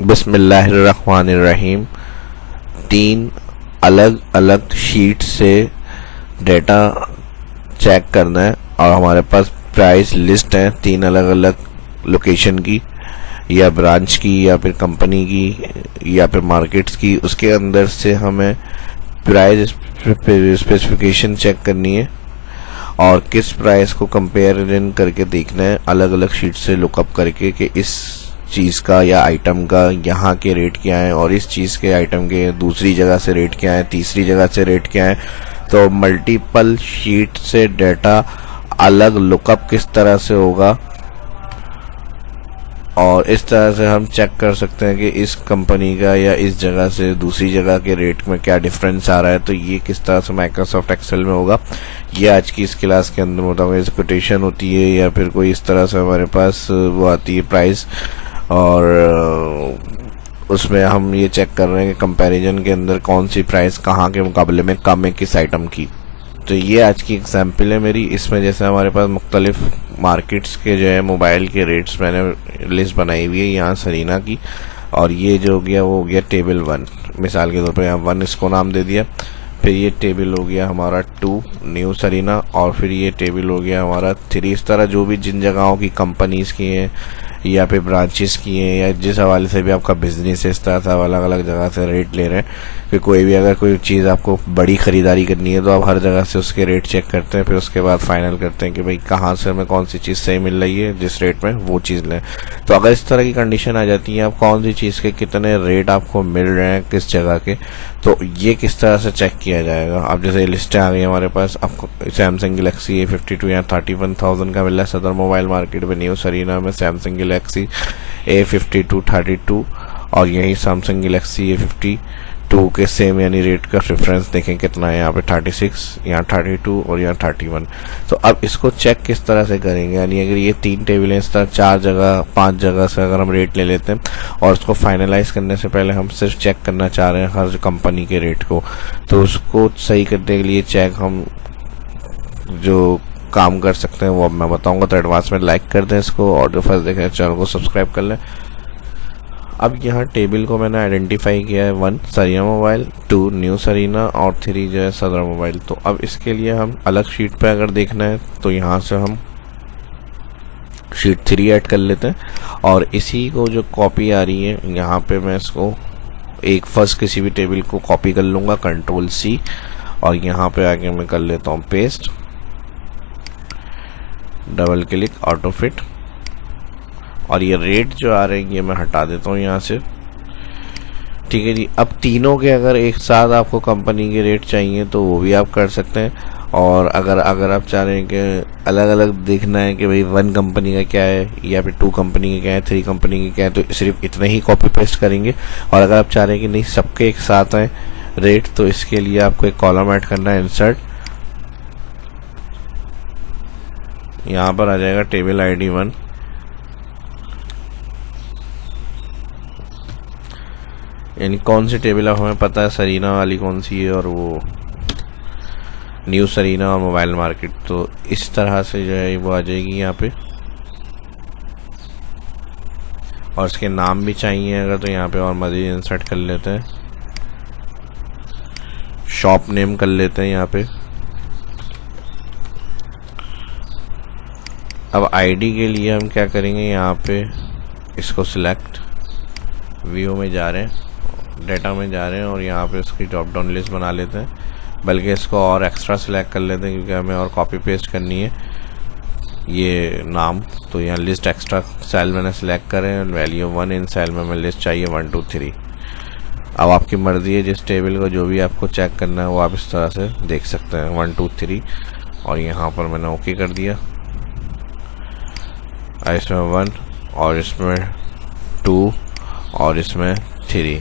बिस्मिल्लाहिर्रहमानिर्रहीम। तीन अलग अलग शीट से डेटा चेक करना है और हमारे पास प्राइस लिस्ट है तीन अलग अलग लोकेशन की या ब्रांच की या फिर कंपनी की या फिर मार्केट्स की। उसके अंदर से हमें प्राइस स्पेसिफिकेशन चेक करनी है और किस प्राइस को कंपेरिजन करके देखना है अलग अलग शीट से लुकअप करके कि इस चीज़ का या आइटम का यहाँ के रेट क्या है और इस चीज़ के आइटम के दूसरी जगह से रेट क्या है, तीसरी जगह से रेट क्या है। तो मल्टीपल शीट से डेटा अलग लुकअप किस तरह से होगा और इस तरह से हम चेक कर सकते हैं कि इस कंपनी का या इस जगह से दूसरी जगह के रेट में क्या डिफरेंस आ रहा है। तो ये किस तरह से माइक्रोसॉफ्ट एक्सेल में होगा, ये आज की इस क्लास के अंदर बताऊंगा। इस कोटेशन होती है या फिर कोई इस तरह से हमारे पास वो आती है प्राइस, और उसमें हम ये चेक कर रहे हैं कि कंपैरिजन के अंदर कौन सी प्राइस कहाँ के मुकाबले में कम है किस आइटम की। तो ये आज की एग्जाम्पल है मेरी। इसमें जैसे हमारे पास मुख्तलिफ मार्केट्स के जो है मोबाइल के रेट्स मैंने लिस्ट बनाई हुई है यहाँ सरीना की, और ये जो हो गया वो हो गया टेबल 1। मिसाल के तौर पर यहाँ 1 इसको नाम दे दिया, फिर ये टेबल हो गया हमारा 2 न्यू सरीना, और फिर ये टेबल हो गया हमारा 3। इस तरह जो भी जिन जगहों की कंपनीज की हैं या फिर ब्रांचेस की हैं या जिस हवाले से भी आपका बिजनेस है, इस तरह से अलग अलग जगह से रेट ले रहे हैं। फिर कोई भी अगर कोई चीज़ आपको बड़ी ख़रीदारी करनी है तो आप हर जगह से उसके रेट चेक करते हैं, फिर उसके बाद फाइनल करते हैं कि भाई कहाँ से हमें कौन सी चीज़ सही मिल रही है, जिस रेट में वो चीज़ लें। तो अगर इस तरह की कंडीशन आ जाती है, आप कौन सी चीज़ के कितने रेट आपको मिल रहे हैं किस जगह के, तो ये किस तरह से चेक किया जाएगा। अब जैसे लिस्टें आ गई हमारे पास, आपको सैमसंग गैलेक्सी A52 यहाँ 31,000 का मिल रहा है सदर मोबाइल मार्केट में। न्यू सरीना में सैमसंग गैलेक्सी A52 32, और यही सैमसंग गैलेक्सी A52 के सेम यानी रेट का डिफरेंस देखें कितना है, यहाँ पे 36, यहाँ 32 और यहाँ 31। तो अब इसको चेक किस तरह से करेंगे, यानी अगर ये 3 टेबल इस तरह 4 जगह 5 जगह से अगर हम रेट ले लेते हैं और उसको फाइनलाइज करने से पहले हम सिर्फ चेक करना चाह रहे हैं हर कंपनी के रेट को, तो उसको सही करने के लिए चेक हम जो काम कर सकते हैं वो अब मैं बताऊंगा। तो एडवांस में लाइक कर दें इसको, और जो फर्स्ट देखें चैनल को सब्सक्राइब कर लें। अब यहाँ टेबल को मैंने आइडेंटिफाई किया है 1 सरीना मोबाइल, 2 न्यू सरीना और 3 जो है सदर मोबाइल। तो अब इसके लिए हम अलग शीट पे अगर देखना है तो यहाँ से हम शीट 3 ऐड कर लेते हैं, और इसी को जो कॉपी आ रही है यहाँ पे मैं इसको एक फर्स्ट किसी भी टेबल को कॉपी कर लूँगा Ctrl+C, और यहाँ पे आके मैं कर लेता हूँ paste, double click auto fit, और ये रेट जो आ रहे हैं ये मैं हटा देता हूँ यहाँ से। ठीक है जी। अब तीनों के अगर एक साथ आपको कंपनी के रेट चाहिए तो वो भी आप कर सकते हैं, और अगर आप चाह रहे हैं कि अलग अलग देखना है कि भाई 1 कंपनी का क्या है या फिर 2 कंपनी का क्या है, 3 कंपनी का क्या है, तो सिर्फ इतना ही कॉपी पेस्ट करेंगे। और अगर आप चाह रहे हैं कि नहीं सबके एक साथ हैं रेट, तो इसके लिए आपको एक कॉलम ऐड करना है, इंसर्ट, यहाँ पर आ जाएगा टेबल ID 1, यानी कौन सी टेबल है हमें पता है, सरीना वाली कौन सी है और वो न्यू सरीना और मोबाइल मार्केट। तो इस तरह से जो है वो आ जाएगी यहाँ पे, और इसके नाम भी चाहिए अगर तो यहाँ पे और मज़ीद इंसर्ट कर लेते हैं, शॉप नेम कर लेते हैं यहाँ पे। अब आईडी के लिए हम क्या करेंगे, यहाँ पे इसको सिलेक्ट, व्यू में जा रहे हैं, डेटा में जा रहे हैं, और यहाँ पे उसकी ड्रॉप डाउन लिस्ट बना लेते हैं। बल्कि इसको और एक्स्ट्रा सिलेक्ट कर लेते हैं क्योंकि हमें और कॉपी पेस्ट करनी है ये नाम। तो यहाँ लिस्ट एक्स्ट्रा सेल मैंने सिलेक्ट करें, वैल्यू 1 इन सेल में लिस्ट चाहिए 1 2 3। अब आपकी मर्जी है, जिस टेबल को जो भी आपको चेक करना है वो आप इस तरह से देख सकते हैं 1 2 3, और यहाँ पर मैंने ओके कर दिया। इसमें 1 और इसमें 2 और इसमें 3,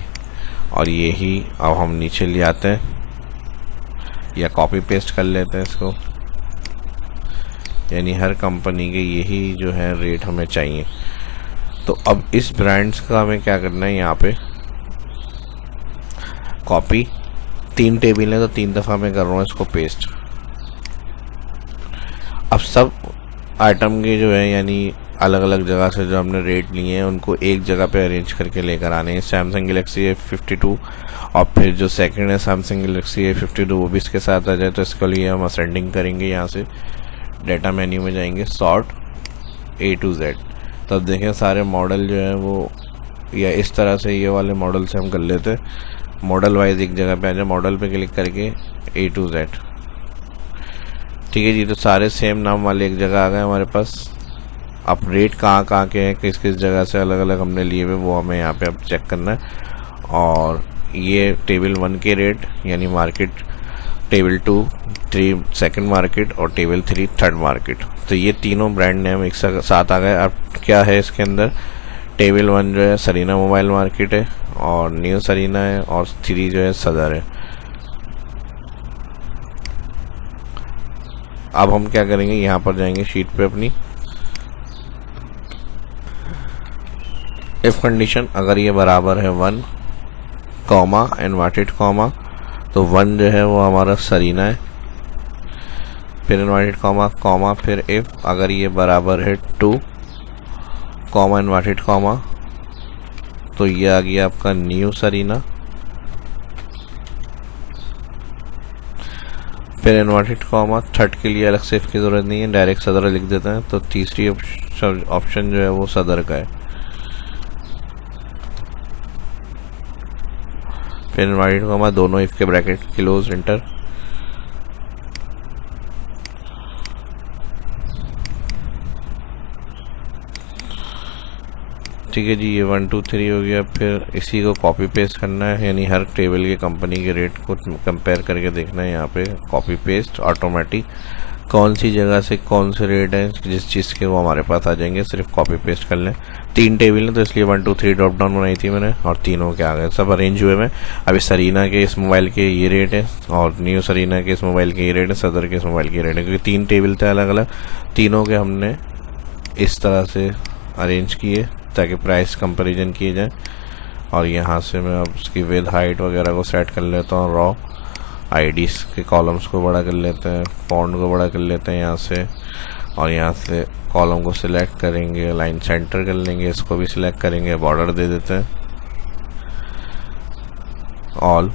और यही अब हम नीचे ले आते हैं या कॉपी पेस्ट कर लेते हैं इसको, यानी हर कंपनी के यही जो है रेट हमें चाहिए। तो अब इस ब्रांड्स का हमें क्या करना है, यहाँ पे कॉपी, 3 टेबल है तो 3 दफ़ा मैं कर रहा हूँ इसको पेस्ट। अब सब आइटम के जो है यानी अलग अलग जगह से जो हमने रेट लिए हैं उनको एक जगह पे अरेंज करके लेकर आने हैं। सैमसंग गैलेक्सी A52 और फिर जो सेकंड है सैमसंग गैलेक्सी A52 वो भी इसके साथ आ जाए। तो इसके लिए हम असेंडिंग करेंगे, यहाँ से डाटा मेन्यू में जाएंगे, सॉर्ट A to Z। तब देखें सारे मॉडल जो है वो, या इस तरह से ये वाले मॉडल से हम कर लेते, मॉडल वाइज एक जगह पे आ जाए, मॉडल पे क्लिक करके A to Z। ठीक है जी, तो सारे सेम नाम वाले एक जगह आ गए हमारे पास। अब रेट कहाँ कहाँ के हैं, किस किस जगह से अलग अलग हमने लिए हुए, वो हमें यहाँ पे अब चेक करना है। और ये टेबल 1 के रेट, यानी मार्केट, टेबल 2 3 सेकंड मार्केट और टेबल 3 थर्ड मार्केट। तो ये तीनों ब्रांड नेम एक साथ आ गए। अब क्या है इसके अंदर, टेबल 1 जो है सरीना मोबाइल मार्केट है, और न्यू सरीना है, और 3 जो है सदर है। अब हम क्या करेंगे, यहाँ पर जाएंगे शीट पे अपनी, इफ कंडीशन अगर ये बराबर है 1 कॉमा इनवर्टेड कॉमा, तो 1 जो है वो हमारा सरीना है, फिर इनवर्टेड कॉमा कॉमा, फिर इफ अगर ये बराबर है 2 कॉमा इनवर्टेड कॉमा, तो ये आ गया आपका न्यू सरीना, फिर इन्वर्टेड कॉमा, थर्ड के लिए अलग से इफ की ज़रूरत नहीं है, डायरेक्ट सदर लिख देते हैं। तो तीसरी ऑप्शन जो है वो सदर का है। फिर इन्वर्टेड कॉमा, दोनों इफ के ब्रैकेट क्लोज, इंटर। ठीक है जी, ये 1 2 3 हो गया। फिर इसी को कॉपी पेस्ट करना है, यानी हर टेबल के कंपनी के रेट को कंपेयर करके देखना है। यहाँ पे कॉपी पेस्ट ऑटोमेटिक, कौन सी जगह से कौन से रेट है जिस चीज़ के, वो हमारे पास आ जाएंगे। सिर्फ कॉपी पेस्ट कर लें। 3 टेबल है तो इसलिए 1 2 3 ड्रॉप डाउन बनाई थी मैंने, और तीनों के आ गए, सब अरेंज हुए में। अभी सरीना के इस मोबाइल के ये रेट है, और न्यू सरीना के इस मोबाइल के ये रेट है, सदर के इस मोबाइल के रेट है, क्योंकि 3 टेबल थे अलग अलग, तीनों के हमने इस तरह से अरेंज किए ताकि प्राइस कंपैरिजन किए जाए। और यहाँ से मैं अब उसकी विद हाइट वगैरह को सेट कर लेता हूँ। रॉ आईडीज के कॉलम्स को बड़ा कर लेते हैं, फॉन्ट को बड़ा कर लेते हैं यहाँ से, और यहाँ से कॉलम को सिलेक्ट करेंगे, लाइन सेंटर कर लेंगे, इसको भी सिलेक्ट करेंगे, बॉर्डर दे देते हैं ऑल।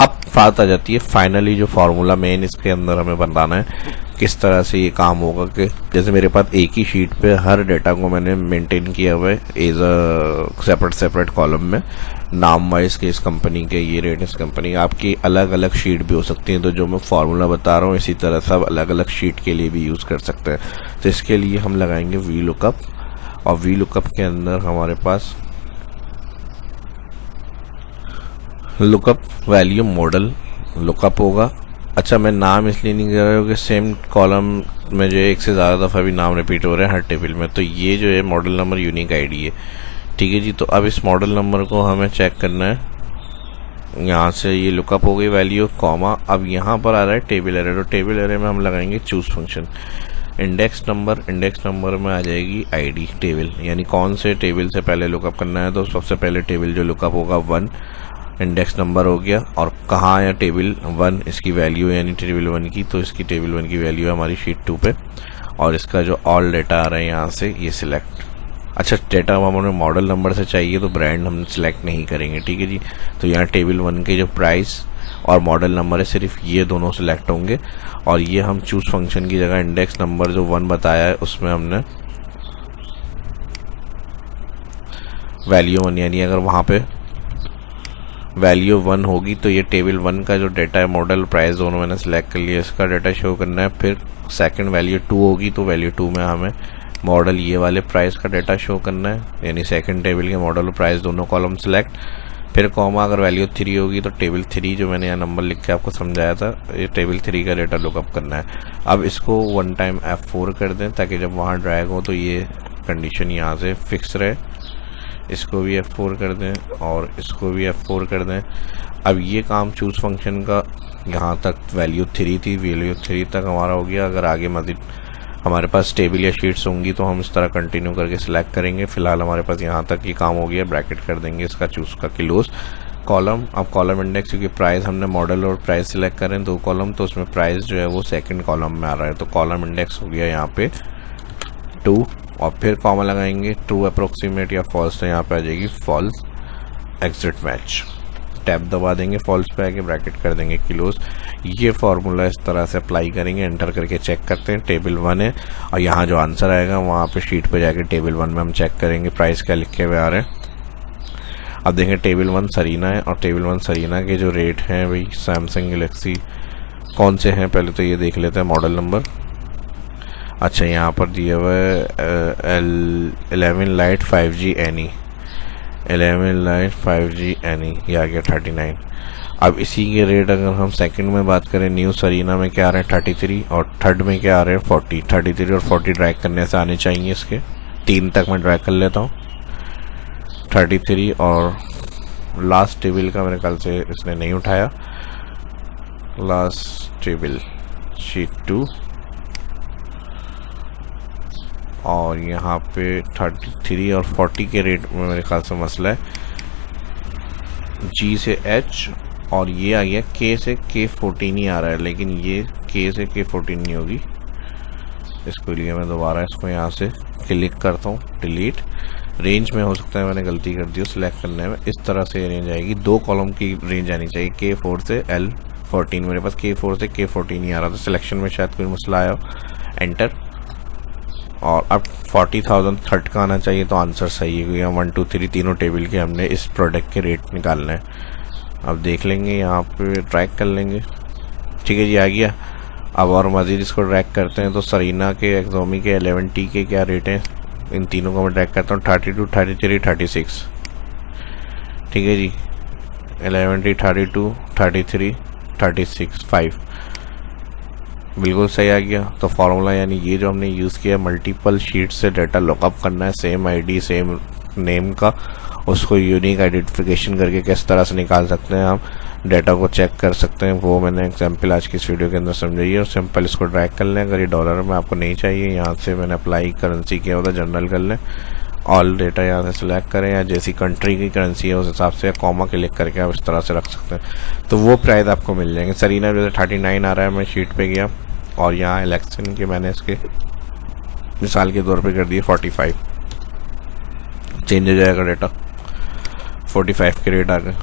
अब बात आ जाती है फाइनली जो फार्मूला मेन इसके अंदर हमें बनाना है, किस तरह से ये काम होगा। कि जैसे मेरे पास एक ही शीट पे हर डेटा को मैंने मेंटेन किया हुआ है एज अ सेपरेट कॉलम में, नाम वाइज के इस कंपनी के ये रेट, इस कंपनी आपकी अलग अलग शीट भी हो सकती है। तो जो मैं फार्मूला बता रहा हूँ इसी तरह सब अलग अलग शीट के लिए भी यूज़ कर सकते हैं। तो इसके लिए हम लगाएंगे वी लुकअप, और वी लुकअप के अंदर हमारे पास लुकअप वैल्यू मॉडल लुकअप होगा। अच्छा, मैं नाम इसलिए नहीं कर रहा हूँ कि सेम कॉलम में जो है एक से ज़्यादा दफ़ा भी नाम रिपीट हो रहे हैं हर टेबल में। तो ये जो है मॉडल नंबर यूनिक आईडी है। ठीक है जी, तो अब इस मॉडल नंबर को हमें चेक करना है। यहाँ से ये लुकअप हो गई वैल्यू कॉमा। अब यहाँ पर आ रहा है टेबल एरे, तो टेबल एरे में हम लगाएंगे चूज फंक्शन। इंडेक्स नंबर में आ जाएगी आईडी टेबल, यानी कौन से टेबल से पहले लुकअप करना है। तो सबसे पहले टेबल जो लुकअप होगा 1, इंडेक्स नंबर हो गया, और कहाँ है टेबल 1, इसकी वैल्यू यानी टेबल 1 की, तो इसकी टेबल 1 की वैल्यू है हमारी शीट 2 पे। और इसका जो ऑल डेटा आ रहा है यहाँ से ये सिलेक्ट। अच्छा, डेटा हमें मॉडल नंबर से चाहिए तो ब्रांड हम सिलेक्ट नहीं करेंगे। ठीक है जी, तो यहाँ टेबल 1 के जो प्राइस और मॉडल नंबर है सिर्फ ये दोनों सिलेक्ट होंगे। और ये हम चूज फंक्शन की जगह इंडेक्स नंबर जो 1 बताया है उसमें हमने वैल्यू 1, यानी अगर वहाँ पे वैल्यू 1 होगी तो ये टेबल 1 का जो डेटा है मॉडल प्राइस दोनों मैंने सेलेक्ट कर लिया, इसका डेटा शो करना है। फिर सेकंड वैल्यू 2 होगी तो वैल्यू 2 में हमें मॉडल ये वाले प्राइस का डेटा शो करना है, यानी सेकंड टेबल के मॉडल और प्राइस दोनों कॉलम सेलेक्ट। फिर कॉमा अगर वैल्यू 3 होगी तो टेबल 3 जो मैंने यहाँ नंबर लिख के आपको समझाया था, ये टेबल 3 का डेटा लुकअप करना है। अब इसको 1 टाइम F4 कर दें ताकि जब वहाँ ड्रैग हो तो ये कंडीशन यहाँ से फिक्स रहे। इसको भी F4 कर दें और इसको भी F4 कर दें। अब ये काम चूज फंक्शन का यहाँ तक वैल्यू 3 थी, वैल्यू 3 तक हमारा हो गया। अगर आगे मज़ीद हमारे पास टेबल या शीट्स होंगी तो हम इस तरह कंटिन्यू करके सिलेक्ट करेंगे। फिलहाल हमारे पास यहाँ तक ही काम हो गया, ब्रैकेट कर देंगे इसका चूज का क्लोज। कॉलम, अब कॉलम इंडेक्स, क्योंकि प्राइस हमने मॉडल और प्राइस सिलेक्ट करें 2 कॉलम, तो उसमें प्राइस जो है वो सेकंड कॉलम में आ रहा है, तो कॉलम इंडेक्स हो गया यहाँ पे 2 और फिर कॉमा लगाएंगे, ट्रू अप्रोक्सीमेट या फॉल्स, तो यहाँ पे आ जाएगी फॉल्स, एग्जिट मैच, टैब दबा देंगे, फॉल्स पे आके ब्रैकेट कर देंगे क्लोज। ये फार्मूला इस तरह से अप्लाई करेंगे, एंटर करके चेक करते हैं, टेबल 1 है और यहाँ जो आंसर आएगा वहाँ पे शीट पे जाके टेबल 1 में हम चेक करेंगे प्राइस क्या लिखे हुए आ रहे हैं। अब देखें टेबल 1 सरीना है और टेबल 1 सरीना के जो रेट हैं वही सैमसंग गैलेक्सी कौन से हैं, पहले तो ये देख लेते हैं मॉडल नंबर। अच्छा, यहाँ पर दिया हुआ है 11 light 5G any, 11 light 5G any, ये आ गया 39। अब इसी के रेट अगर हम सेकंड में बात करें, न्यू सरीना में क्या आ रहे हैं 33 और थर्ड में क्या आ रहे हैं 40। 33 और 40 ड्रैग करने से आने चाहिए, इसके 3 तक मैं ड्रैग कर लेता हूँ। 33 और लास्ट टेबल का मेरे ख्याल से इसने नहीं उठाया, लास्ट टेबल शीट 2 और यहाँ पे 33 और 40 के रेट में मेरे ख्याल से मसला है। G से H और ये आ गया K से K14 ही आ रहा है, लेकिन ये K से K14 नहीं होगी। इसको लिए मैं दोबारा इसको यहाँ से क्लिक करता हूँ, डिलीट। रेंज में हो सकता है मैंने गलती कर दी सिलेक्ट करने में, इस तरह से रेंज आएगी, 2 कॉलम की रेंज आनी चाहिए, K4 से L14। मेरे पास K4 से K14 ही आ रहा था, सिलेक्शन में शायद कोई मसला आया, एंटर। और अब 40,000 थर्ड का आना चाहिए, तो आंसर सही है क्योंकि 1 2 3 तीनों टेबल के हमने इस प्रोडक्ट के रेट निकालना है। अब देख लेंगे, यहाँ पे ट्रैक कर लेंगे, ठीक है जी, आ गया। अब और मज़ीद इसको ट्रैक करते हैं, तो सरीना के, एक्सोमी के, 11T के क्या रेट हैं, इन तीनों को मैं ट्रैक करता हूँ। 32 33 36, ठीक है जी, 11T 32 33 36 5, बिल्कुल सही आ गया। तो फार्मूला यानी ये जो हमने यूज़ किया, मल्टीपल शीट से डाटा लॉकअप करना है, सेम आईडी सेम नेम का, उसको यूनिक आइडेंटिफिकेशन करके किस तरह से निकाल सकते हैं, हम डाटा को चेक कर सकते हैं, वो मैंने एग्जाम्पल आज की इस वीडियो के अंदर समझाई है। और सिंपल इसको ड्रैग कर लें, अगर ये डॉलर में आपको नहीं चाहिए, यहाँ से मैंने अप्लाई करेंसी किया होता, जनरल कर लें, ऑल डेटा यहाँ से सिलेक्ट करें, या जैसी कंट्री की करेंसी है उस हिसाब से कॉमा क्लिक करके आप इस तरह से रख सकते हैं, तो वो प्राइस आपको मिल जाएंगे। सरीना जैसे 39 आ रहा है, मैं शीट पे गया और यहाँ इलेक्शन के मैंने इसके मिसाल के तौर पे कर दिए 45, चेंज हो जाएगा डेटा, 45 के रेट आ गए।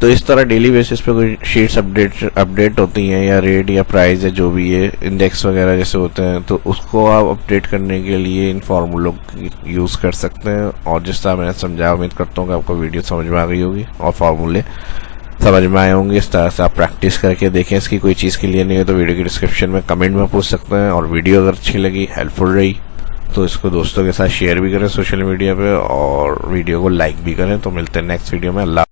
तो इस तरह डेली बेसिस पे कोई शीट्स अपडेट होती हैं, या रेट या प्राइस या जो भी है, इंडेक्स वगैरह जैसे होते हैं, तो उसको आप अपडेट करने के लिए इन फार्मूलों की यूज़ कर सकते हैं। और जिस तरह मैंने समझाया, उम्मीद करता हूँ कि आपको वीडियो समझ में आ गई होगी और फार्मूले समझ में आए होंगे। इस तरह से आप प्रैक्टिस करके देखें, इसकी कोई चीज़ क्लियर नहीं है तो वीडियो की डिस्क्रिप्शन में कमेंट में पूछ सकते हैं। और वीडियो अगर अच्छी लगी, हेल्पफुल रही, तो इसको दोस्तों के साथ शेयर भी करें सोशल मीडिया पे और वीडियो को लाइक भी करें। तो मिलते हैं नेक्स्ट वीडियो में। अल्लाह।